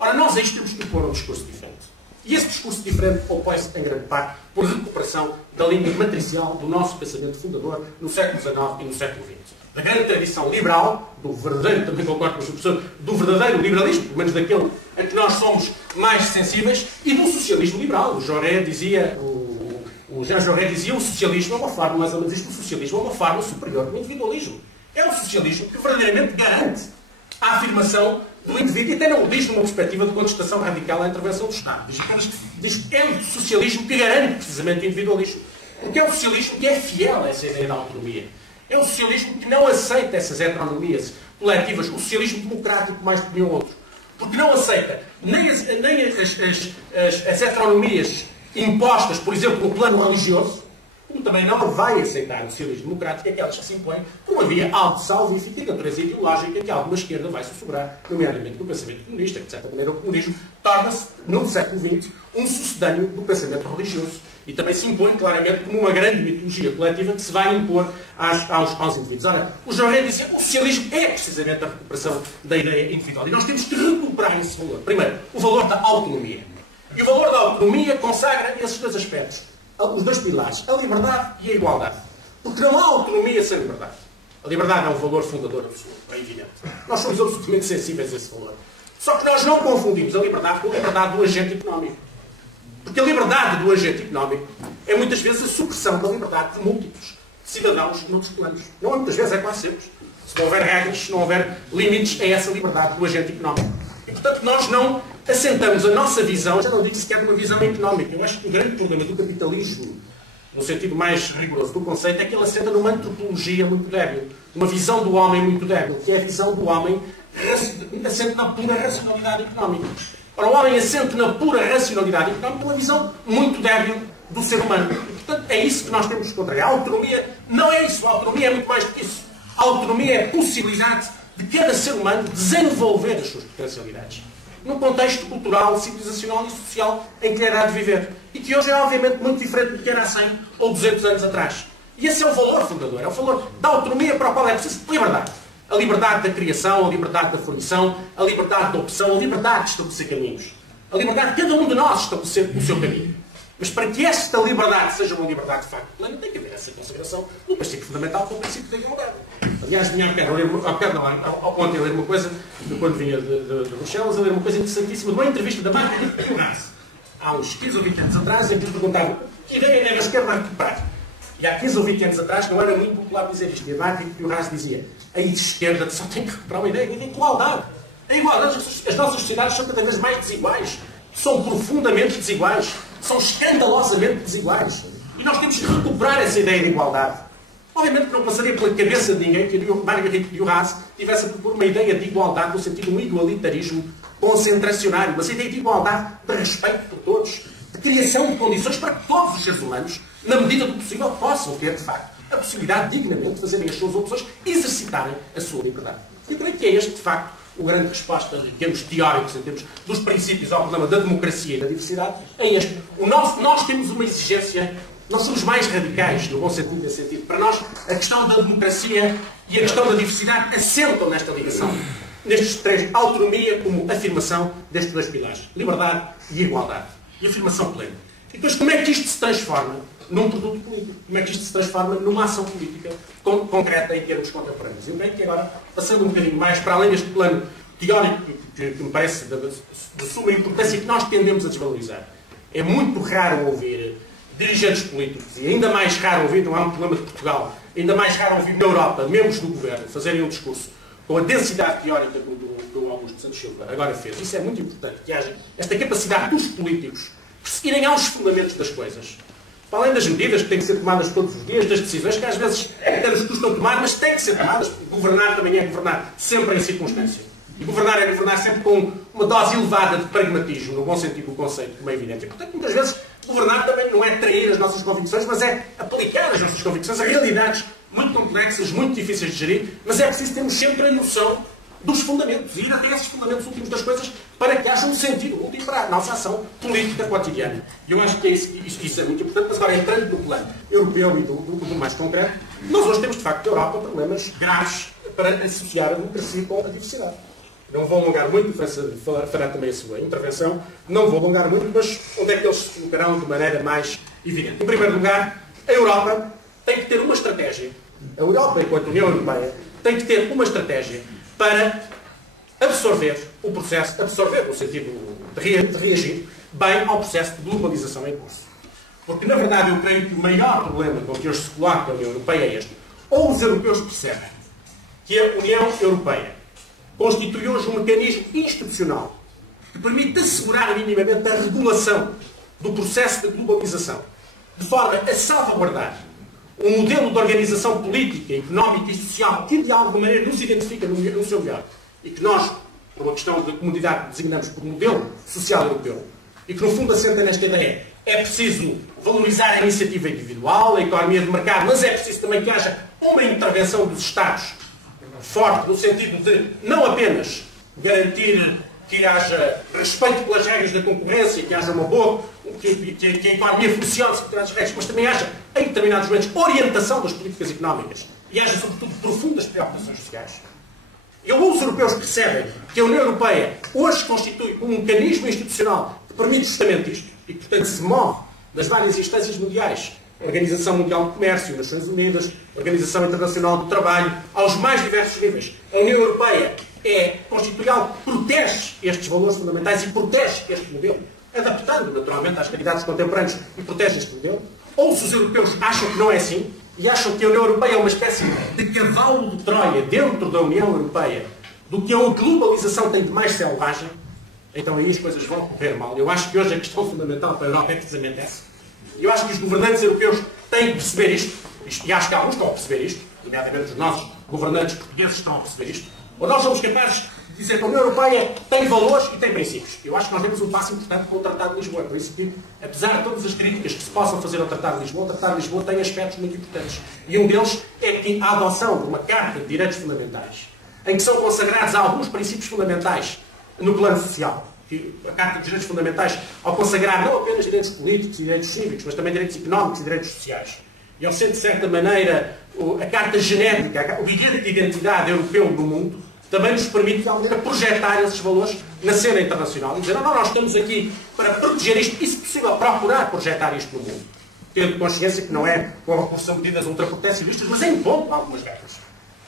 Ora, nós a isto temos que impor um discurso diferente. E esse discurso diferente opõe-se, em grande parte, por recuperação da linha matricial do nosso pensamento fundador no século XIX e no século XX. Da grande tradição liberal, do verdadeiro, também concordo com o Sr. Professor, do verdadeiro liberalismo, pelo menos daquele a que nós somos mais sensíveis, e do socialismo liberal. O Jaurès dizia, o Jean Jaurès dizia, o socialismo é uma forma, mais ou menos isto, o socialismo é uma forma superior do individualismo. É o socialismo que verdadeiramente garante a afirmação do indivíduo, e até não o diz numa perspectiva de contestação radical à intervenção do Estado. Diz que é o socialismo que garante precisamente o individualismo. Porque é o socialismo que é fiel a essa ideia da autonomia. É o socialismo que não aceita essas heteronomias coletivas, o socialismo democrático mais do que nenhum outro. Porque não aceita nem as heteronomias impostas, por exemplo, no plano religioso, como também não vai aceitar o socialismo democrático, aquelas que se impõem por uma via algo salvífica e de natureza ideológica que alguma esquerda vai sussurrar, nomeadamente do pensamento comunista, que de certa maneira o comunismo torna-se, no século XX, um sucedâneo do pensamento religioso. E também se impõe claramente como uma grande mitologia coletiva que se vai impor aos indivíduos. Ora, o Jaurès dizia que o socialismo é precisamente a recuperação da ideia individual. E nós temos que recuperar esse valor. Primeiro, o valor da autonomia. E o valor da autonomia consagra esses dois aspectos. Os dois pilares, a liberdade e a igualdade. Porque não há autonomia sem liberdade. A liberdade é um valor fundador absoluto, é evidente. Nós somos absolutamente sensíveis a esse valor. Só que nós não confundimos a liberdade com a liberdade do agente económico. Porque a liberdade do agente económico é muitas vezes a supressão da liberdade de múltiplos cidadãos noutros planos. Não é muitas vezes, é quase sempre. Se não houver regras, se não houver limites a essa liberdade do agente económico. E, portanto, nós não assentamos a nossa visão, já não digo sequer de uma visão económica. Eu acho que o grande problema do capitalismo, no sentido mais rigoroso do conceito, é que ele assenta numa antropologia muito débil. Uma visão do homem muito débil, que é a visão do homem assente na pura racionalidade económica. Ora, o homem assente na pura racionalidade económica uma visão muito débil do ser humano. E, portanto, é isso que nós temos que contrariar. A autonomia não é isso. A autonomia é muito mais do que isso. A autonomia é a possibilidade de cada ser humano desenvolver as suas potencialidades. Num contexto cultural, civilizacional e social em que ele irá de viver. E que hoje é, obviamente, muito diferente do que era há 100 ou 200 anos atrás. E esse é o valor fundador. É o valor da autonomia para o qual é preciso liberdade. A liberdade da criação, a liberdade da formação, a liberdade da opção, a liberdade de estabelecer caminhos. A liberdade de cada um de nós estabelecer o seu caminho. Mas para que esta liberdade seja uma liberdade de facto plena, tem que haver essa consideração do princípio fundamental, que é o princípio da igualdade. Aliás, vinha ontem a ler uma coisa, quando vinha de Bruxelas, a ler uma coisa interessantíssima, de uma entrevista da Margaret Horace, há uns 15 ou 20 anos atrás, em que lhe perguntavam que ideia é a esquerda a recuperar. E há 15 ou 20 anos atrás não era muito popular dizer isto. E a Margaret Horace dizia: a esquerda só tem que recuperar uma ideia de igualdade. A igualdade, as nossas sociedades são cada vez mais desiguais. São profundamente desiguais. São escandalosamente desiguais. E nós temos que recuperar essa ideia de igualdade. Obviamente que não passaria pela cabeça de ninguém que a Margaret Horace tivesse a propor uma ideia de igualdade no sentido de um igualitarismo concentracionário, mas a ideia de igualdade de respeito por todos, de criação de condições para que todos os seres humanos, na medida do possível, possam ter, de facto, a possibilidade de dignamente fazerem as suas opções e exercitarem a sua liberdade. E eu creio que é este, de facto, o grande resposta em termos teóricos, em termos dos princípios ao problema da democracia e da diversidade, é este. Nós temos uma exigência, nós somos mais radicais, no bom sentido, nesse sentido. Para nós, a questão da democracia e a questão da diversidade assentam nesta ligação. Nestes três, autonomia como afirmação destes dois pilares. Liberdade e igualdade. E afirmação plena. E depois, como é que isto se transforma num produto político? Como é que isto se transforma numa ação política concreta em termos contemporâneos? Eu creio que agora, passando um bocadinho mais para além deste plano teórico que me parece de suma importância e que nós tendemos a desvalorizar. É muito raro ouvir dirigentes políticos, e ainda mais raro ouvir, não há um problema de Portugal, ainda mais raro ouvir na Europa, membros do governo, fazerem um discurso com a densidade teórica do Augusto Santos Silva agora fez. Isso é muito importante, que haja esta capacidade dos políticos perseguirem aos fundamentos das coisas. Para além das medidas que têm que ser tomadas todos os dias, das decisões que às vezes até nos custam tomar, mas têm que ser tomadas. Governar também é governar sempre em circunstância. E governar é governar sempre com uma dose elevada de pragmatismo, no bom sentido do conceito, como é evidente. E, portanto, muitas vezes, governar também não é trair as nossas convicções, mas é aplicar as nossas convicções a realidades muito complexas, muito difíceis de gerir, mas é preciso termos sempre a noção dos fundamentos, e ir até esses fundamentos últimos das coisas para que haja um sentido último para a nossa ação política cotidiana. E eu acho que isso é muito importante, mas agora entrando no plano europeu e do mais concreto, nós hoje temos de facto na Europa problemas graves para associar a democracia com a diversidade. Não vou alongar muito, fará também a sua intervenção. Não vou alongar muito, mas onde é que eles se colocarão de maneira mais evidente? Em primeiro lugar, a Europa tem que ter uma estratégia. A Europa, enquanto União Europeia, tem que ter uma estratégia para absorver o processo, absorver no sentido de reagir bem ao processo de globalização em curso. Porque, na verdade, eu creio que o maior problema com que hoje se coloca a União Europeia é este. Ou os europeus percebem que a União Europeia constitui hoje um mecanismo institucional que permite assegurar minimamente a regulação do processo de globalização, de forma a salvaguardar um modelo de organização política, económica e social que, de alguma maneira, nos identifica no seu melhor e que nós, por uma questão de comunidade, designamos por modelo social europeu e que, no fundo, assenta nesta ideia. É preciso valorizar a iniciativa individual, a economia de mercado, mas é preciso também que haja uma intervenção dos Estados forte, no sentido de não apenas garantir que haja respeito pelas regras da concorrência, que haja uma boa, que a economia funcione segundo as regras, mas também haja, em determinados momentos, orientação das políticas económicas e haja, sobretudo, profundas preocupações sociais. Ou os europeus percebem que a União Europeia hoje constitui um mecanismo institucional que permite justamente isto e que, portanto, se move das várias instâncias mundiais, Organização Mundial do Comércio, Nações Unidas, Organização Internacional do Trabalho, aos mais diversos níveis. A União Europeia constitui algo que protege estes valores fundamentais e protege este modelo, adaptando naturalmente às realidades contemporâneas e protege este modelo. Ou se os europeus acham que não é assim e acham que a União Europeia é uma espécie de cavalo de Troia dentro da União Europeia, do que a globalização tem de mais selvagem, então aí as coisas vão correr mal. Eu acho que hoje a questão fundamental para a Europa é precisamente essa. Eu acho que os governantes europeus têm que perceber isto, e acho que alguns estão a perceber isto, nomeadamente os nossos governantes portugueses estão a perceber isto, ou nós somos capazes de dizer que a União Europeia tem valores e tem princípios. Eu acho que nós temos um passo importante com o Tratado de Lisboa. Por isso que, apesar de todas as críticas que se possam fazer ao Tratado de Lisboa, o Tratado de Lisboa tem aspectos muito importantes. E um deles é que a adoção de uma Carta de Direitos Fundamentais, em que são consagrados alguns princípios fundamentais no plano social. A Carta de Direitos Fundamentais, ao consagrar não apenas direitos políticos e direitos cívicos, mas também direitos económicos e direitos sociais, e ao ser, de certa maneira, a Carta Genética, o bilhete de identidade europeu do mundo, também nos permite, de alguma maneira, projetar esses valores na cena internacional e dizer, não, nós estamos aqui para proteger isto e, se possível, procurar projetar isto no mundo. Tendo consciência que não é com a recurso a medidas ultraprotecionistas, mas é impondo algumas regras.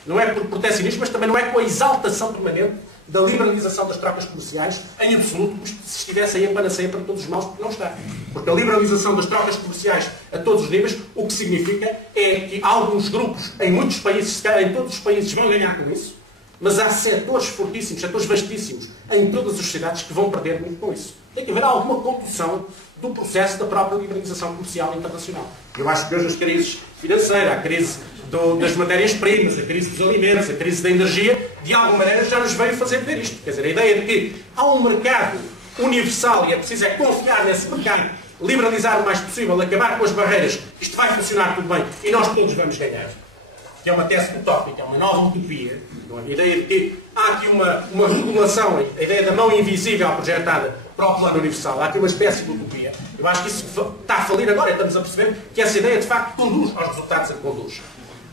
Não é por protecionismo, mas também não é com a exaltação permanente da liberalização das trocas comerciais, em absoluto, se estivesse aí a panaceia para todos os maus, porque não está. Porque a liberalização das trocas comerciais a todos os níveis, o que significa é que alguns grupos, em muitos países, se calhar em todos os países, vão ganhar com isso, mas há setores fortíssimos, setores vastíssimos, em todas as sociedades que vão perder muito com isso. Tem que haver alguma condução do processo da própria liberalização comercial internacional. Eu acho que hoje as crises financeiras, a crise das matérias-primas, a crise dos alimentos, a crise da energia, de alguma maneira já nos veio fazer ver isto. Quer dizer, a ideia de que há um mercado universal e é preciso confiar nesse mercado, liberalizar o mais possível, acabar com as barreiras, isto vai funcionar tudo bem e nós todos vamos ganhar. Que é uma tese utópica, é uma nova utopia. A ideia de que há aqui uma regulação, a ideia da mão invisível projetada para o plano universal, há aqui uma espécie de utopia. Eu acho que isso está a falir agora e estamos a perceber que essa ideia de facto conduz aos resultados a que conduz.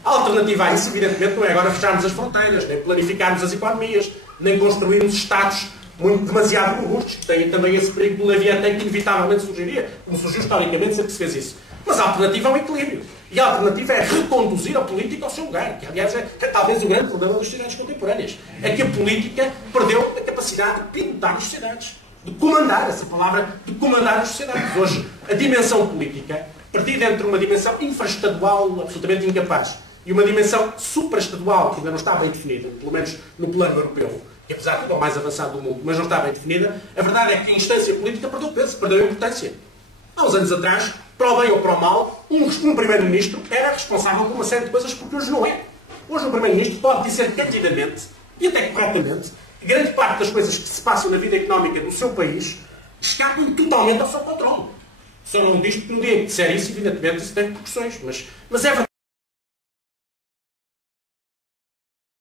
A alternativa a isso, evidentemente, não é agora fecharmos as fronteiras, nem planificarmos as economias, nem construirmos Estados demasiado robustos, que têm também esse perigo do Leviatã que inevitavelmente surgiria, como surgiu historicamente sempre que se fez isso. Mas a alternativa é um equilíbrio. E a alternativa é reconduzir a política ao seu lugar, que aliás é talvez o grande problema das sociedades contemporâneas. É que a política perdeu a capacidade de pilotar as sociedades, de comandar, essa palavra, de comandar as sociedades. Hoje, a dimensão política, perdida entre uma dimensão infraestadual absolutamente incapaz e uma dimensão supraestadual, que ainda não está bem definida, pelo menos no plano europeu, que apesar de tudo é o mais avançado do mundo, mas não está bem definida, a verdade é que a instância política perdeu peso, perdeu importância. Há uns anos atrás, para o bem ou para o mal, um primeiro-ministro era responsável por uma série de coisas, porque hoje não é. Hoje o primeiro-ministro pode dizer candidamente, e até corretamente, que grande parte das coisas que se passam na vida económica do seu país escapam totalmente ao seu controle. Só não diz que no dia em que disser isso, evidentemente, isso tem repercussões. Mas é verdade.